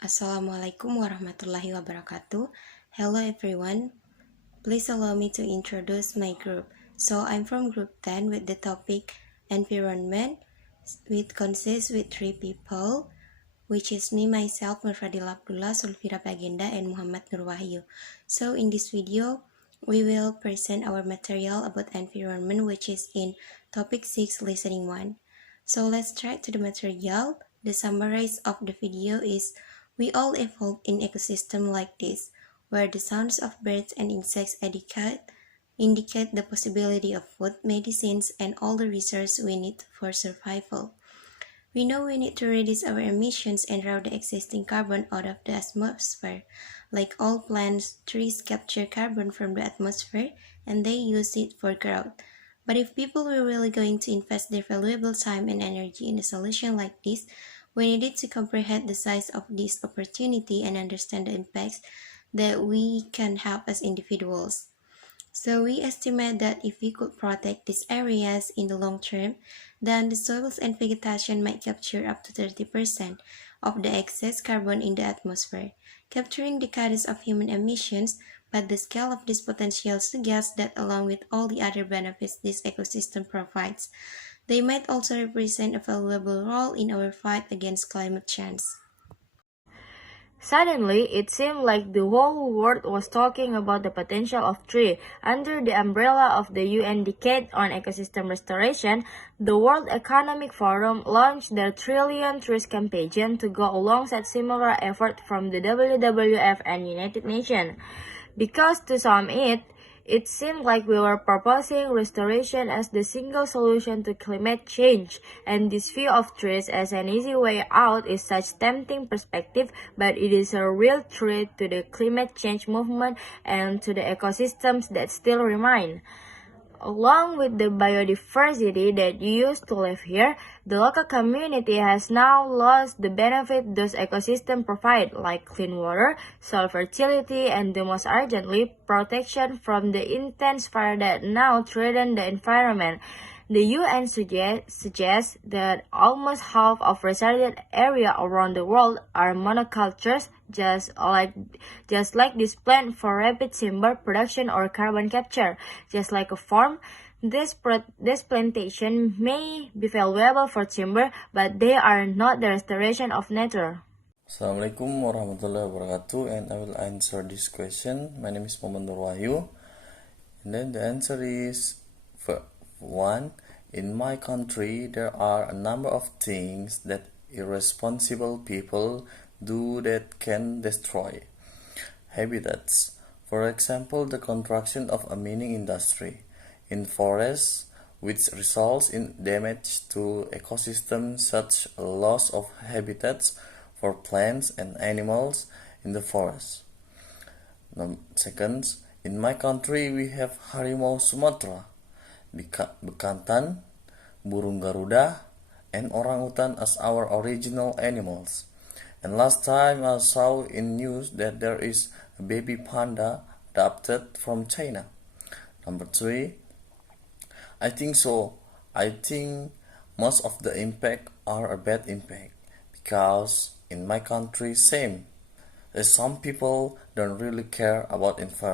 Assalamualaikum warahmatullahi wabarakatuh. Hello everyone. Please allow me to introduce my group. So I'm from group 10 with the topic environment, which consists with 3 people, which is me, myself, Nurfadil Abdullah, Sulfira Bagenda, and Muhammad Nurwahyu. So in this video, we will present our material about environment, which is in topic 6, listening 1. So let's start to the material. The summary of the video is: we all evolved in ecosystem like this, where the sounds of birds and insects indicate the possibility of food, medicines, and all the resources we need for survival. We know we need to reduce our emissions and route the existing carbon out of the atmosphere. Like all plants, trees capture carbon from the atmosphere and they use it for growth. But if people were really going to invest their valuable time and energy in a solution like this, we needed to comprehend the size of this opportunity and understand the impacts that we can have as individuals. So we estimate that if we could protect these areas in the long term, then the soils and vegetation might capture up to 30% of the excess carbon in the atmosphere, capturing decades of human emissions. But the scale of this potential suggests that along with all the other benefits this ecosystem provides, they might also represent a valuable role in our fight against climate change. Suddenly, it seemed like the whole world was talking about the potential of trees. Under the umbrella of the UN Decade on Ecosystem Restoration, the World Economic Forum launched their Trillion Trees campaign to go alongside similar efforts from the WWF and United Nations. Because to sum it seemed like we were proposing restoration as the single solution to climate change, and this view of trees as an easy way out is such tempting perspective, but it is a real threat to the climate change movement and to the ecosystems that still remain. Along with the biodiversity that used to live here, the local community has now lost the benefit those ecosystems provide, like clean water, soil fertility, and the most urgently, protection from the intense fire that now threaten the environment. The UN suggests that almost half of resided area around the world are monocultures, just like this plant for rapid timber production or carbon capture. Just like a farm, this plantation may be valuable for timber, but they are not the restoration of nature. Assalamualaikum warahmatullahi wabarakatuh, and I will answer this question. My name is Muhammad Nurwahyu, and then the answer is 1. In my country, there are a number of things that irresponsible people do that can destroy habitats. For example, the construction of a mining industry in forests, which results in damage to ecosystems such as loss of habitats for plants and animals in the forest. Second, in my country we have harimau Sumatera, bekantan, burung garuda, and orangutan as our original animals. And last time I saw in news that there is a baby panda adopted from China. Number 3, I think most of the impact are a bad impact, because in my country some people don't really care about environment.